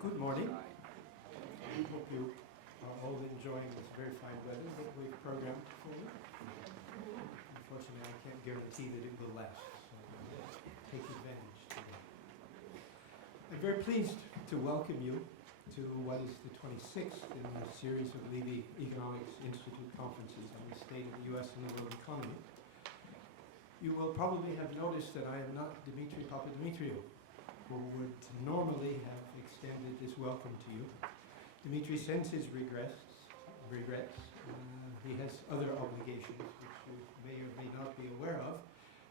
Good morning. We hope you are all enjoying this very fine weather that we've programmed for you. Unfortunately, I can't guarantee that it will last, so take advantage today. I'm very pleased to welcome you to what is the 26th in the series of Levy Economics Institute conferences on the state of the U.S. and the world economy. You will probably have noticed that I am not Dimitri Papadimitriou, who would normally have extended this welcome to you. Dimitri sends his regrets. He has other obligations which you may or may not be aware of,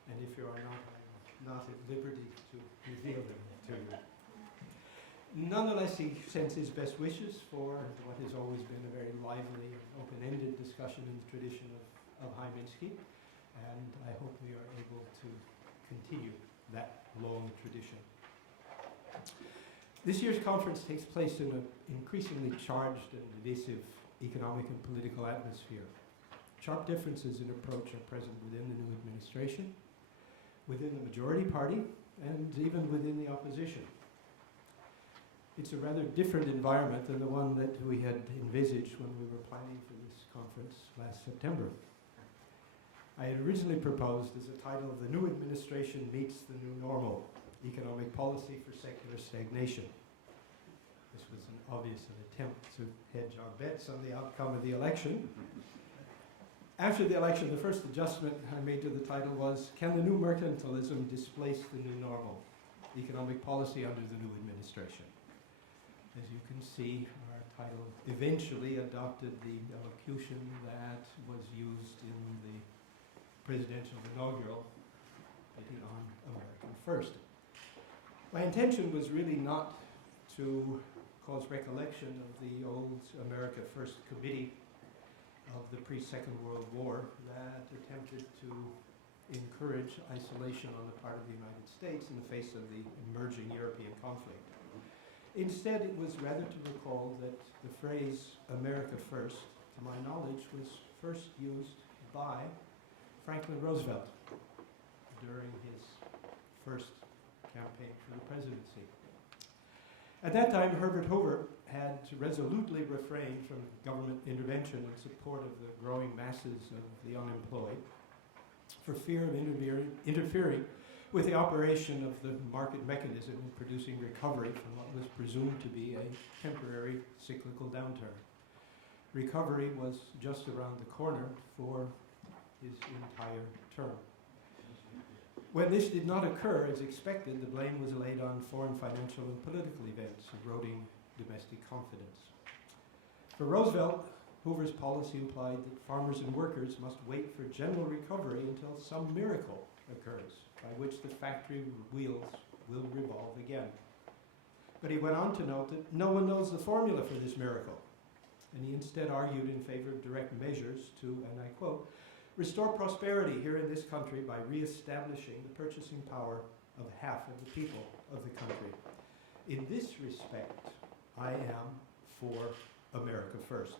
and if you are not, I'm not at liberty to reveal them to you. Nonetheless, he sends his best wishes for what has always been a very lively and open-ended discussion in the tradition of Minsky, and I hope we are able to continue that long tradition. This year's conference takes place in an increasingly charged and divisive economic and political atmosphere. Sharp differences in approach are present within the new administration, within the majority party, and even within the opposition. It's a rather different environment than the one that we had envisaged when we were planning for this conference last September. I had originally proposed as a title, "The New Administration Meets the New Normal, Economic Policy for Secular Stagnation." This was an obvious attempt to hedge our bets on the outcome of the election. After the election, the first adjustment I made to the title was, "Can the new mercantilism displace the new normal, economic policy under the new administration?" As you can see, our title eventually adopted the elocution that was used in the presidential inaugural hitting on American First. My intention was really not to cause recollection of the old America First Committee of the pre-Second World War that attempted to encourage isolation on the part of the United States in the face of the emerging European conflict. Instead, it was rather to recall that the phrase America First, to my knowledge, was first used by Franklin Roosevelt during his first campaign for the presidency. At that time, Herbert Hoover had resolutely refrained from government intervention in support of the growing masses of the unemployed for fear of interfering with the operation of the market mechanism in producing recovery from what was presumed to be a temporary cyclical downturn. Recovery was just around the corner for his entire term. When this did not occur as expected, the blame was laid on foreign financial and political events, eroding domestic confidence. For Roosevelt, Hoover's policy implied that farmers and workers must wait for general recovery until some miracle occurs, by which the factory wheels will revolve again. But he went on to note that no one knows the formula for this miracle, and he instead argued in favor of direct measures to, and I quote, "restore prosperity here in this country by reestablishing the purchasing power of half of the people of the country. In this respect, I am for America First."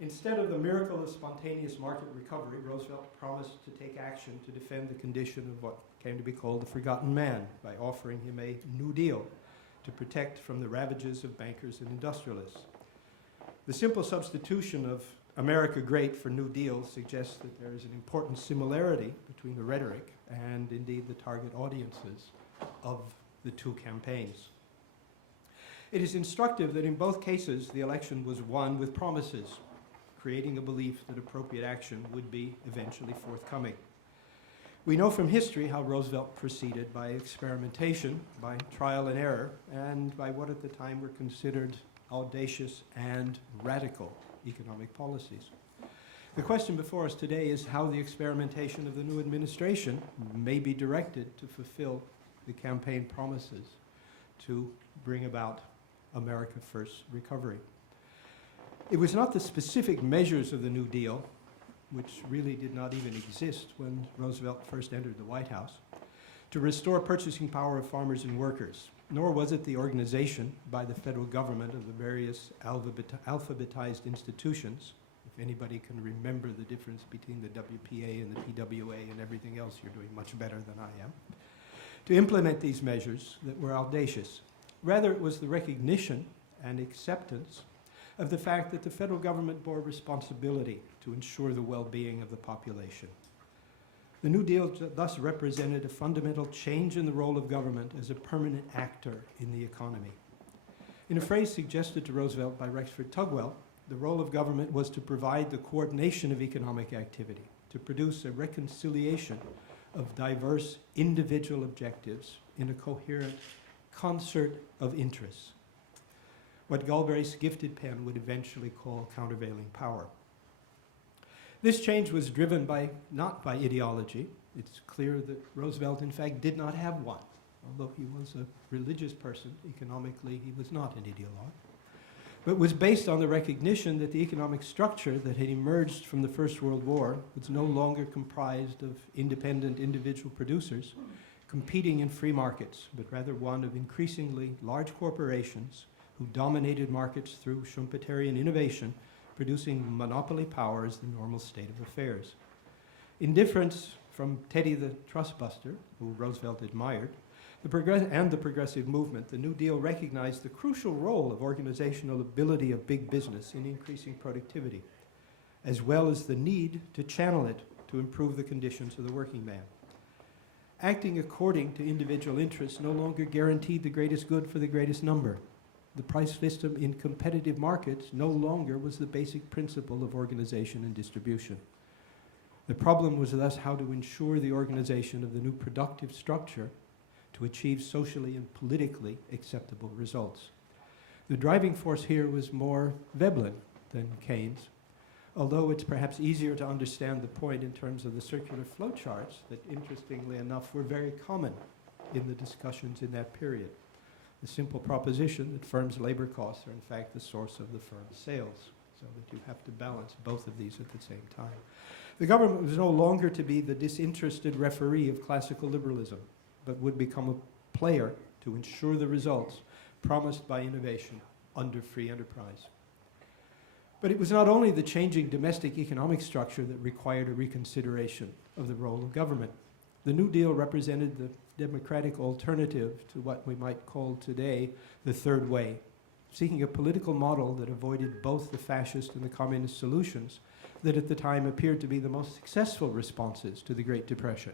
Instead of the miracle of spontaneous market recovery, Roosevelt promised to take action to defend the condition of what came to be called the forgotten man by offering him a New Deal to protect from the ravages of bankers and industrialists. The simple substitution of America Great for New Deal suggests that there is an important similarity between the rhetoric and indeed the target audiences of the two campaigns. It is instructive that in both cases the election was won with promises, creating a belief that appropriate action would be eventually forthcoming. We know from history how Roosevelt proceeded by experimentation, by trial and error, and by what at the time were considered audacious and radical economic policies. The question before us today is how the experimentation of the new administration may be directed to fulfill the campaign promises to bring about America First recovery. It was not the specific measures of the New Deal, which really did not even exist when Roosevelt first entered the White House, to restore purchasing power of farmers and workers, nor was it the organization by the federal government of the various alphabetized institutions. If anybody can remember the difference between the WPA and the PWA and everything else, you're doing much better than I am. To implement these measures that were audacious. Rather, it was the recognition and acceptance of the fact that the federal government bore responsibility to ensure the well-being of the population. The New Deal thus represented a fundamental change in the role of government as a permanent actor in the economy. In a phrase suggested to Roosevelt by Rexford Tugwell, the role of government was to provide the coordination of economic activity, to produce a reconciliation of diverse individual objectives in a coherent concert of interests, what Galbraith's gifted pen would eventually call countervailing power. This change was driven not by ideology. It's clear that Roosevelt, in fact, did not have one. Although he was a religious person, economically he was not an ideologue, but was based on the recognition that the economic structure that had emerged from the First World War was no longer comprised of independent individual producers competing in free markets, but rather one of increasingly large corporations who dominated markets through Schumpeterian innovation, producing monopoly power as the normal state of affairs. In difference from Teddy the Trustbuster, who Roosevelt admired, the progressive movement, the New Deal recognized the crucial role of organizational ability of big business in increasing productivity, as well as the need to channel it to improve the conditions of the working man. Acting according to individual interests no longer guaranteed the greatest good for the greatest number. The price system in competitive markets no longer was the basic principle of organization and distribution. The problem was thus how to ensure the organization of the new productive structure to achieve socially and politically acceptable results. The driving force here was more Veblen than Keynes, although it's perhaps easier to understand the point in terms of the circular flowcharts that, interestingly enough, were very common in the discussions in that period. The simple proposition that firms' labor costs are in fact the source of the firm's sales, so that you have to balance both of these at the same time. The government was no longer to be the disinterested referee of classical liberalism, but would become a player to ensure the results promised by innovation under free enterprise. But it was not only the changing domestic economic structure that required a reconsideration of the role of government. The New Deal represented the democratic alternative to what we might call today the third way, seeking a political model that avoided both the fascist and the communist solutions that at the time appeared to be the most successful responses to the Great Depression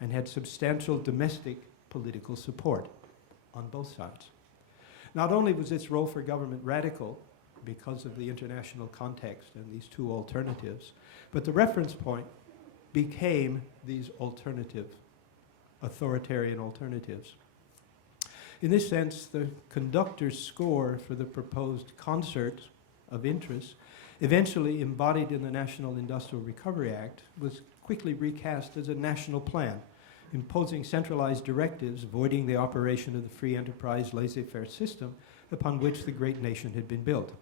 and had substantial domestic political support on both sides. Not only was its role for government radical because of the international context and these two alternatives, but the reference point became these authoritarian alternatives. In this sense, the conductor's score for the proposed concert of interests, eventually embodied in the National Industrial Recovery Act, was quickly recast as a national plan, imposing centralized directives, voiding the operation of the free enterprise laissez-faire system upon which the great nation had been built.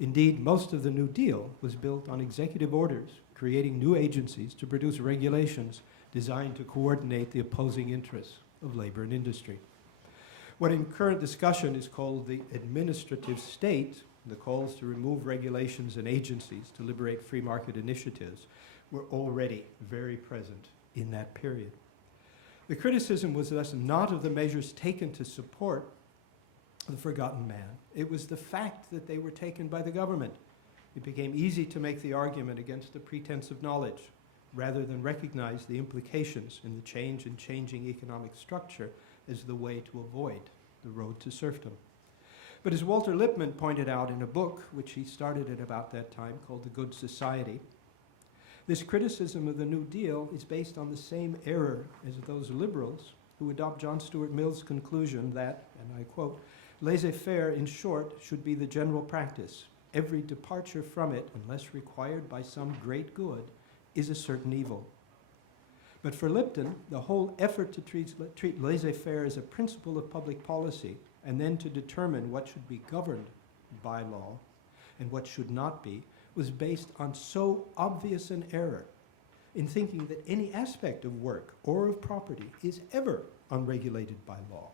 Indeed, most of the New Deal was built on executive orders, creating new agencies to produce regulations designed to coordinate the opposing interests of labor and industry. What in current discussion is called the administrative state, the calls to remove regulations and agencies to liberate free market initiatives, were already very present in that period. The criticism was thus not of the measures taken to support the forgotten man. It was the fact that they were taken by the government. It became easy to make the argument against the pretense of knowledge, rather than recognize the implications in the change and changing economic structure as the way to avoid the road to serfdom. But as Walter Lippmann pointed out in a book, which he started at about that time, called The Good Society, this criticism of the New Deal is based on the same error as those liberals who adopt John Stuart Mill's conclusion that, and I quote, laissez-faire, in short, should be the general practice. Every departure from it, unless required by some great good, is a certain evil. But for Lipton, the whole effort to treat laissez-faire as a principle of public policy and then to determine what should be governed by law and what should not be was based on so obvious an error in thinking that any aspect of work or of property is ever unregulated by law.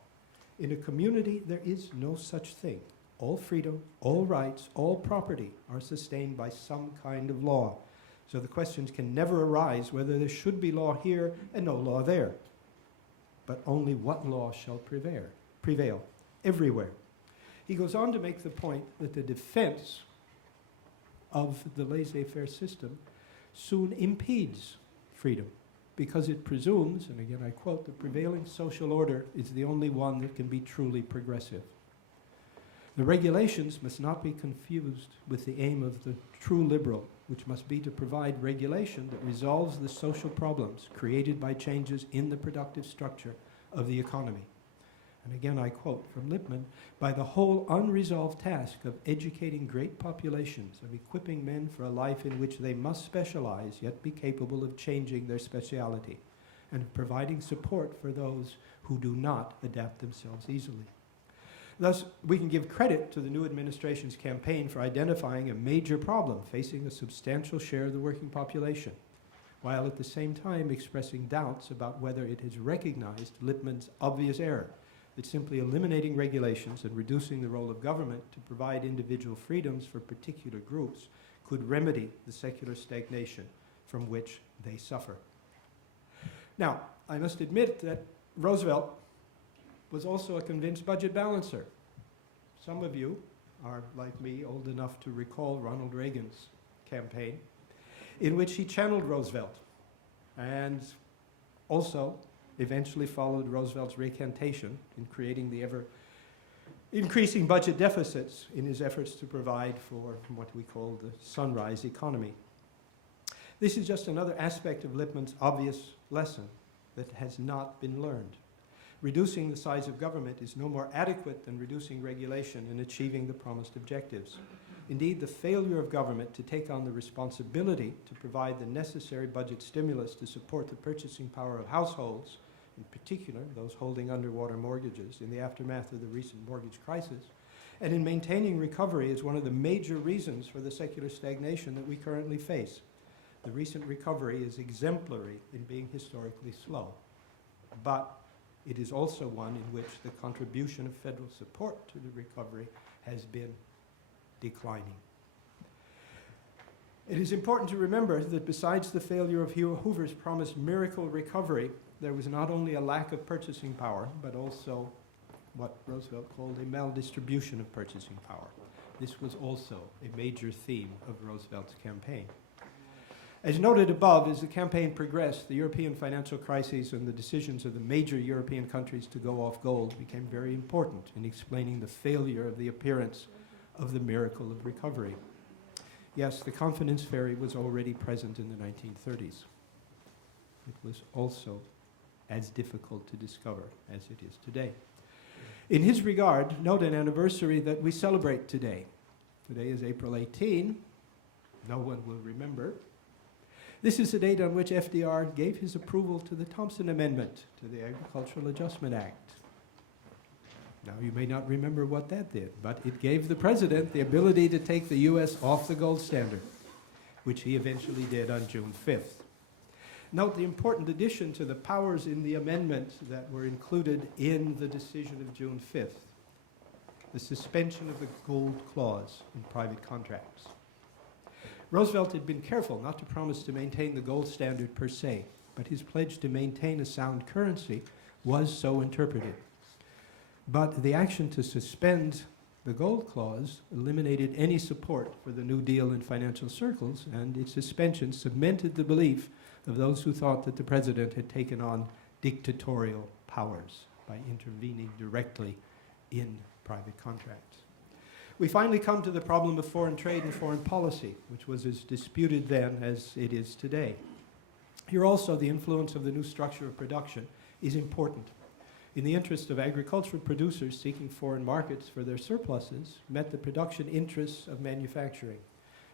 In a community, there is no such thing. All freedom, all rights, all property are sustained by some kind of law. So the questions can never arise whether there should be law here and no law there, but only what law shall prevail. everywhere. He goes on to make the point that the defense of the laissez-faire system soon impedes freedom because it presumes, and again I quote, the prevailing social order is the only one that can be truly progressive. The regulations must not be confused with the aim of the true liberal, which must be to provide regulation that resolves the social problems created by changes in the productive structure of the economy. And again I quote from Lippmann, by the whole unresolved task of educating great populations, of equipping men for a life in which they must specialize, yet be capable of changing their speciality, and of providing support for those who do not adapt themselves easily. Thus, we can give credit to the new administration's campaign for identifying a major problem facing a substantial share of the working population, while at the same time expressing doubts about whether it has recognized Lippmann's obvious error that simply eliminating regulations and reducing the role of government to provide individual freedoms for particular groups could remedy the secular stagnation from which they suffer. Now, I must admit that Roosevelt was also a convinced budget balancer. Some of you are, like me, old enough to recall Ronald Reagan's campaign, in which he channeled Roosevelt and also eventually followed Roosevelt's recantation in creating the ever-increasing budget deficits in his efforts to provide for what we call the sunrise economy. This is just another aspect of Lippmann's obvious lesson that has not been learned. Reducing the size of government is no more adequate than reducing regulation in achieving the promised objectives. Indeed, the failure of government to take on the responsibility to provide the necessary budget stimulus to support the purchasing power of households, in particular those holding underwater mortgages in the aftermath of the recent mortgage crisis, and in maintaining recovery is one of the major reasons for the secular stagnation that we currently face. The recent recovery is exemplary in being historically slow, but it is also one in which the contribution of federal support to the recovery has been declining. It is important to remember that besides the failure of Hoover's promised miracle recovery, there was not only a lack of purchasing power, but also what Roosevelt called a maldistribution of purchasing power. This was also a major theme of Roosevelt's campaign. As noted above, as the campaign progressed, the European financial crises and the decisions of the major European countries to go off gold became very important in explaining the failure of the appearance of the miracle of recovery. Yes, the confidence fairy was already present in the 1930s. It was also as difficult to discover as it is today. In his regard, note an anniversary that we celebrate today. Today is April 18. No one will remember. This is the date on which FDR gave his approval to the Thompson Amendment to the Agricultural Adjustment Act. Now, you may not remember what that did, but it gave the president the ability to take the U.S. off the gold standard, which he eventually did on June 5th. Note the important addition to the powers in the amendment that were included in the decision of June 5th, the suspension of the gold clause in private contracts. Roosevelt had been careful not to promise to maintain the gold standard per se, but his pledge to maintain a sound currency was so interpreted. But the action to suspend the gold clause eliminated any support for the New Deal in financial circles, and its suspension cemented the belief of those who thought that the president had taken on dictatorial powers by intervening directly in private contracts. We finally come to the problem of foreign trade and foreign policy, which was as disputed then as it is today. Here also the influence of the new structure of production is important. In the interest of agricultural producers seeking foreign markets for their surpluses met the production interests of manufacturing.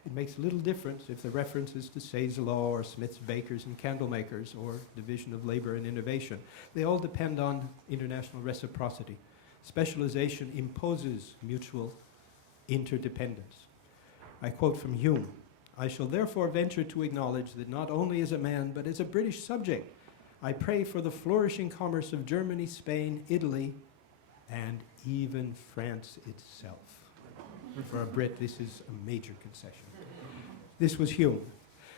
It makes little difference if the reference is to Say's Law or Smith's Bakers and Candlemakers or Division of Labor and Innovation. They all depend on international reciprocity. Specialization imposes mutual interdependence. I quote from Hume, "I shall therefore venture to acknowledge that not only as a man, but as a British subject, I pray for the flourishing commerce of Germany, Spain, Italy, and even France itself." For a Brit, this is a major concession. This was Hume.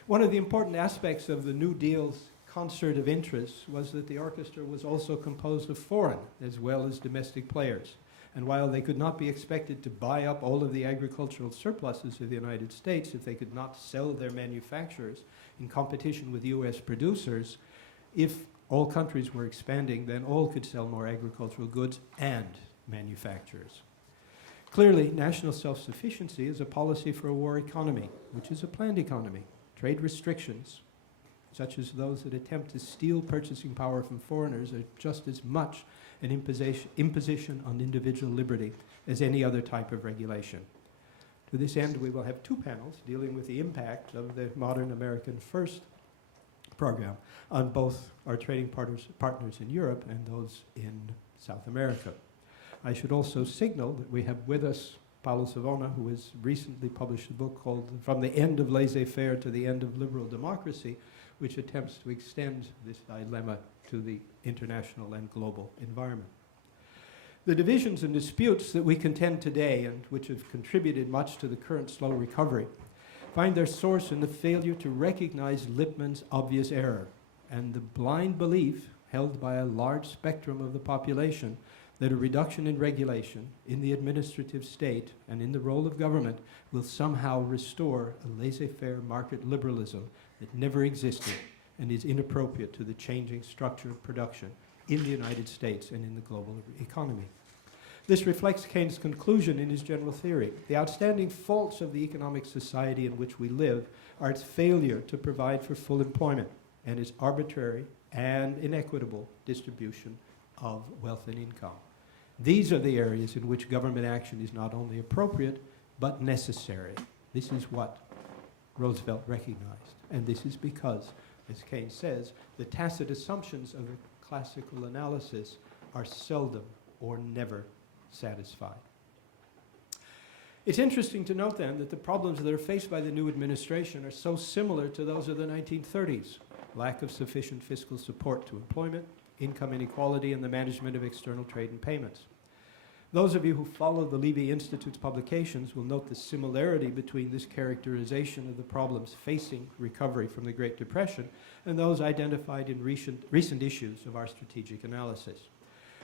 One of the important aspects of the New Deal's concert of interests was that the orchestra was also composed of foreign as well as domestic players. And while they could not be expected to buy up all of the agricultural surpluses of the United States if they could not sell their manufacturers in competition with US producers, if all countries were expanding, then all could sell more agricultural goods and manufacturers. Clearly, national self-sufficiency is a policy for a war economy, which is a planned economy. Trade restrictions, such as those that attempt to steal purchasing power from foreigners, are just as much an imposition on individual liberty as any other type of regulation. To this end, we will have two panels dealing with the impact of the modern American First program on both our trading partners in Europe and those in South America. I should also signal that we have with us Paolo Savona, who has recently published a book called From the End of Laissez-Faire to the End of Liberal Democracy, which attempts to extend this dilemma to the international and global environment. The divisions and disputes that we contend today, and which have contributed much to the current slow recovery, find their source in the failure to recognize Lippmann's obvious error and the blind belief held by a large spectrum of the population that a reduction in regulation, in the administrative state, and in the role of government will somehow restore a laissez-faire market liberalism that never existed and is inappropriate to the changing structure of production in the United States and in the global economy. This reflects Keynes' conclusion in his general theory. The outstanding faults of the economic society in which we live are its failure to provide for full employment and its arbitrary and inequitable distribution of wealth and income. These are the areas in which government action is not only appropriate, but necessary. This is what Roosevelt recognized. And this is because, as Keynes says, the tacit assumptions of a classical analysis are seldom or never satisfied. It's interesting to note then that the problems that are faced by the new administration are so similar to those of the 1930s. Lack of sufficient fiscal support to employment, income inequality, and the management of external trade and payments. Those of you who follow the Levy Institute's publications will note the similarity between this characterization of the problems facing recovery from the Great Depression and those identified in recent issues of our strategic analysis.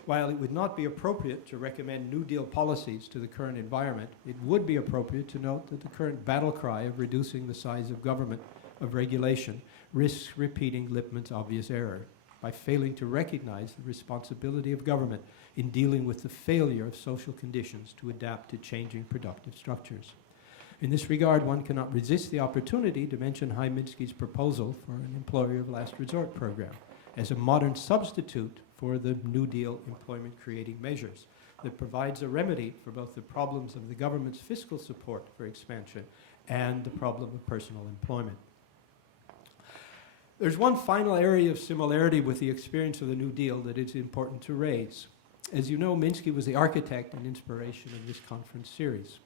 While it would not be appropriate to recommend New Deal policies to the current environment, it would be appropriate to note that the current battle cry of reducing the size of government, of regulation, risks repeating Lippmann's obvious error by failing to recognize the responsibility of government in dealing with the failure of social conditions to adapt to changing productive structures. In this regard, one cannot resist the opportunity to mention Minsky's proposal for an employer of last resort program as a modern substitute for the New Deal employment-creating measures that provides a remedy for both the problems of the government's fiscal support for expansion and the problem of personal employment. There's one final area of similarity with the experience of the New Deal that is important to raise. As you know, Minsky was the architect and inspiration of this conference series.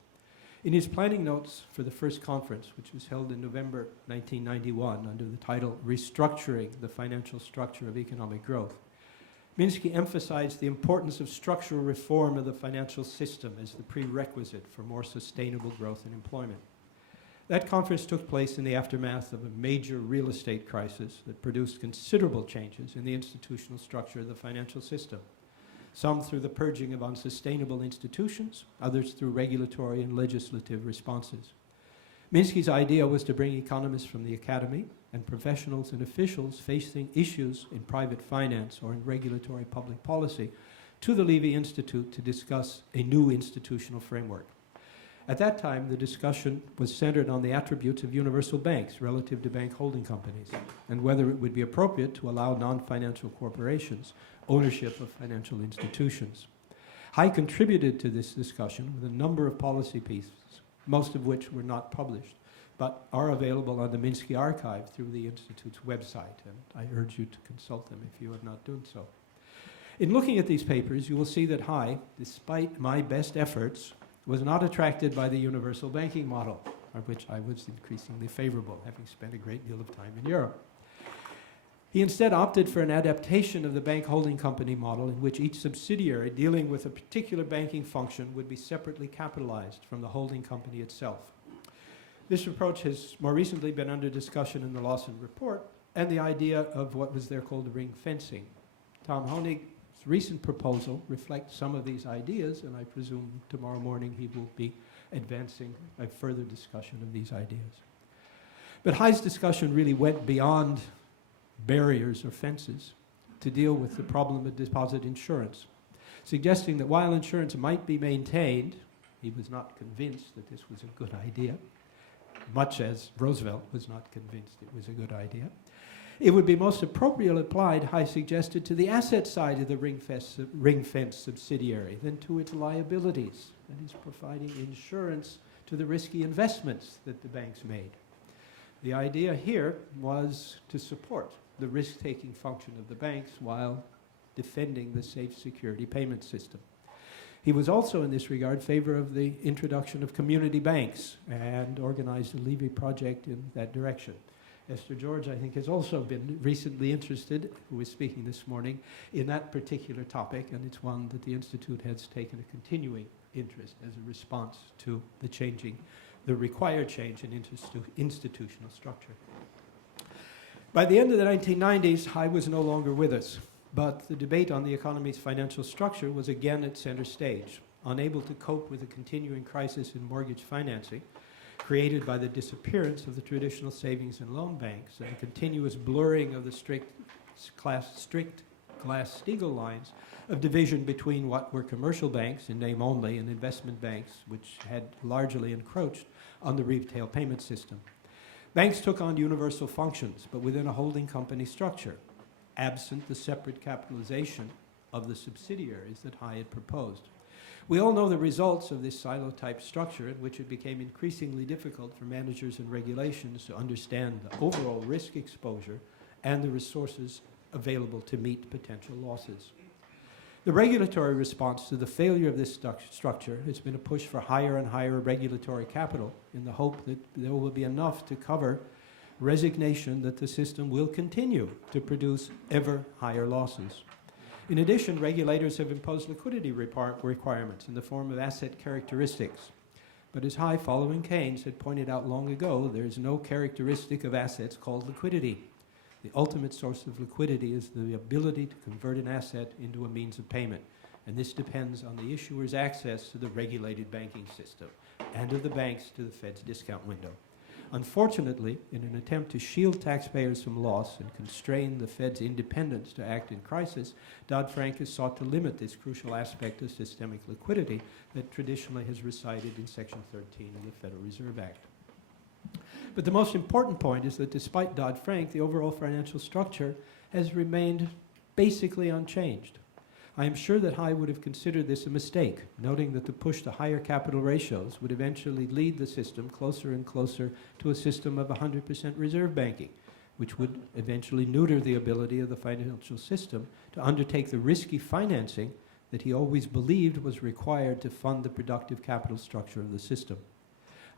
In his planning notes for the first conference, which was held in November 1991 under the title Restructuring the Financial Structure of Economic Growth, Minsky emphasized the importance of structural reform of the financial system as the prerequisite for more sustainable growth and employment. That conference took place in the aftermath of a major real estate crisis that produced considerable changes in the institutional structure of the financial system, some through the purging of unsustainable institutions, others through regulatory and legislative responses. Minsky's idea was to bring economists from the academy and professionals and officials facing issues in private finance or in regulatory public policy to the Levy Institute to discuss a new institutional framework. At that time, the discussion was centered on the attributes of universal banks relative to bank holding companies and whether it would be appropriate to allow non-financial corporations ownership of financial institutions. I contributed to this discussion with a number of policy pieces, most of which were not published, but are available on the Minsky archive through the Institute's website, and I urge you to consult them if you have not done so. In looking at these papers, you will see that I, despite my best efforts, was not attracted by the universal banking model, of which I was increasingly favorable, having spent a great deal of time in Europe. He instead opted for an adaptation of the bank holding company model in which each subsidiary dealing with a particular banking function would be separately capitalized from the holding company itself. This approach has more recently been under discussion in the Lawson Report and the idea of what was there called ring fencing. Tom Honig recent proposal reflects some of these ideas, and I presume tomorrow morning he will be advancing a further discussion of these ideas. But Hy's discussion really went beyond barriers or fences to deal with the problem of deposit insurance, suggesting that while insurance might be maintained, he was not convinced that this was a good idea, much as Roosevelt was not convinced it was a good idea. It would be most appropriately applied, Hy suggested, to the asset side of the ring-fence subsidiary than to its liabilities, that is, providing insurance to the risky investments that the banks made. The idea here was to support the risk-taking function of the banks while defending the safe security payment system. He was also, in this regard, favor of the introduction of community banks and organized a Levy project in that direction. Esther George, I think, has also been recently interested, who is speaking this morning, in that particular topic, and it's one that the Institute has taken a continuing interest as a response to the required change in institutional structure. By the end of the 1990s, Hy was no longer with us, but the debate on the economy's financial structure was again at center stage. Unable to cope with the continuing crisis in mortgage financing, created by the disappearance of the traditional savings and loan banks and the continuous blurring of the strict Glass-Steagall lines of division between what were commercial banks in name only and investment banks, which had largely encroached on the retail payment system. Banks took on universal functions, but within a holding company structure, absent the separate capitalization of the subsidiaries that Hy had proposed. We all know the results of this silo-type structure, in which it became increasingly difficult for managers and regulations to understand the overall risk exposure and the resources available to meet potential losses. The regulatory response to the failure of this structure has been a push for higher and higher regulatory capital in the hope that there will be enough to cover resignation that the system will continue to produce ever higher losses. In addition, regulators have imposed liquidity requirements in the form of asset characteristics. But as Hy, following Keynes, had pointed out long ago, there is no characteristic of assets called liquidity. The ultimate source of liquidity is the ability to convert an asset into a means of payment, and this depends on the issuer's access to the regulated banking system and of the banks to the Fed's discount window. Unfortunately, in an attempt to shield taxpayers from loss and constrain the Fed's independence to act in crisis, Dodd-Frank has sought to limit this crucial aspect of systemic liquidity that traditionally has resided in Section 13 of the Federal Reserve Act. But the most important point is that despite Dodd-Frank, the overall financial structure has remained basically unchanged. I am sure that Hy would have considered this a mistake, noting that the push to higher capital ratios would eventually lead the system closer and closer to a system of 100% reserve banking, which would eventually neuter the ability of the financial system to undertake the risky financing that he always believed was required to fund the productive capital structure of the system.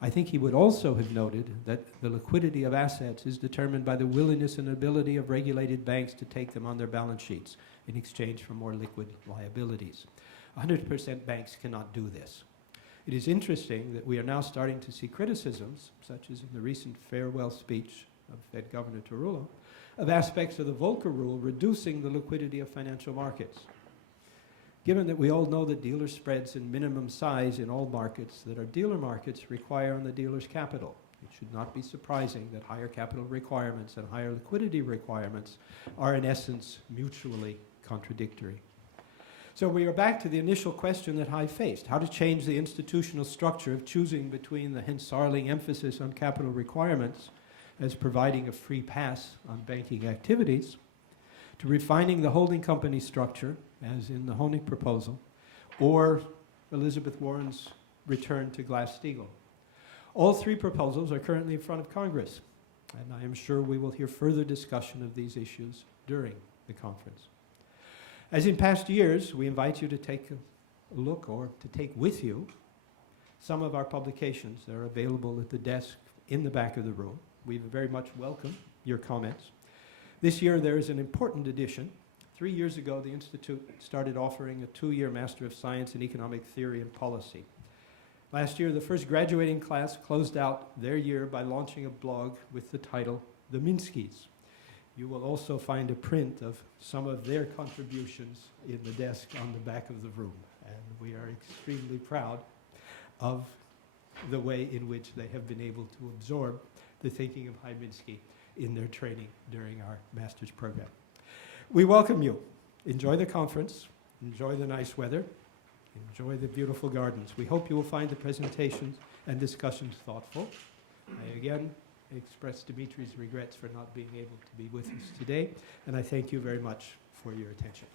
I think he would also have noted that the liquidity of assets is determined by the willingness and ability of regulated banks to take them on their balance sheets in exchange for more liquid liabilities. 100% banks cannot do this. It is interesting that we are now starting to see criticisms, such as in the recent farewell speech of Fed Governor Tarullo, of aspects of the Volcker Rule reducing the liquidity of financial markets. Given that we all know that dealer spreads and minimum size in all markets that are dealer markets require on the dealer's capital, it should not be surprising that higher capital requirements and higher liquidity requirements are in essence mutually contradictory. So we are back to the initial question that Hy faced, how to change the institutional structure of choosing between the Hensarling emphasis on capital requirements as providing a free pass on banking activities, to refining the holding company structure, as in the Honig proposal, or Elizabeth Warren's return to Glass-Steagall. All three proposals are currently in front of Congress, and I am sure we will hear further discussion of these issues during the conference. As in past years, we invite you to take a look or to take with you some of our publications that are available at the desk in the back of the room. We very much welcome your comments. This year there is an important addition. 3 years ago, the Institute started offering a 2-year Master of Science in Economic Theory and Policy. Last year, the first graduating class closed out their year by launching a blog with the title, The Minskys. You will also find a print of some of their contributions in the desk on the back of the room. And we are extremely proud of the way in which they have been able to absorb the thinking of Minsky in their training during our master's program. We welcome you. Enjoy the conference, enjoy the nice weather, enjoy the beautiful gardens. We hope you will find the presentations and discussions thoughtful. I again express Dimitri's regrets for not being able to be with us today, and I thank you very much for your attention.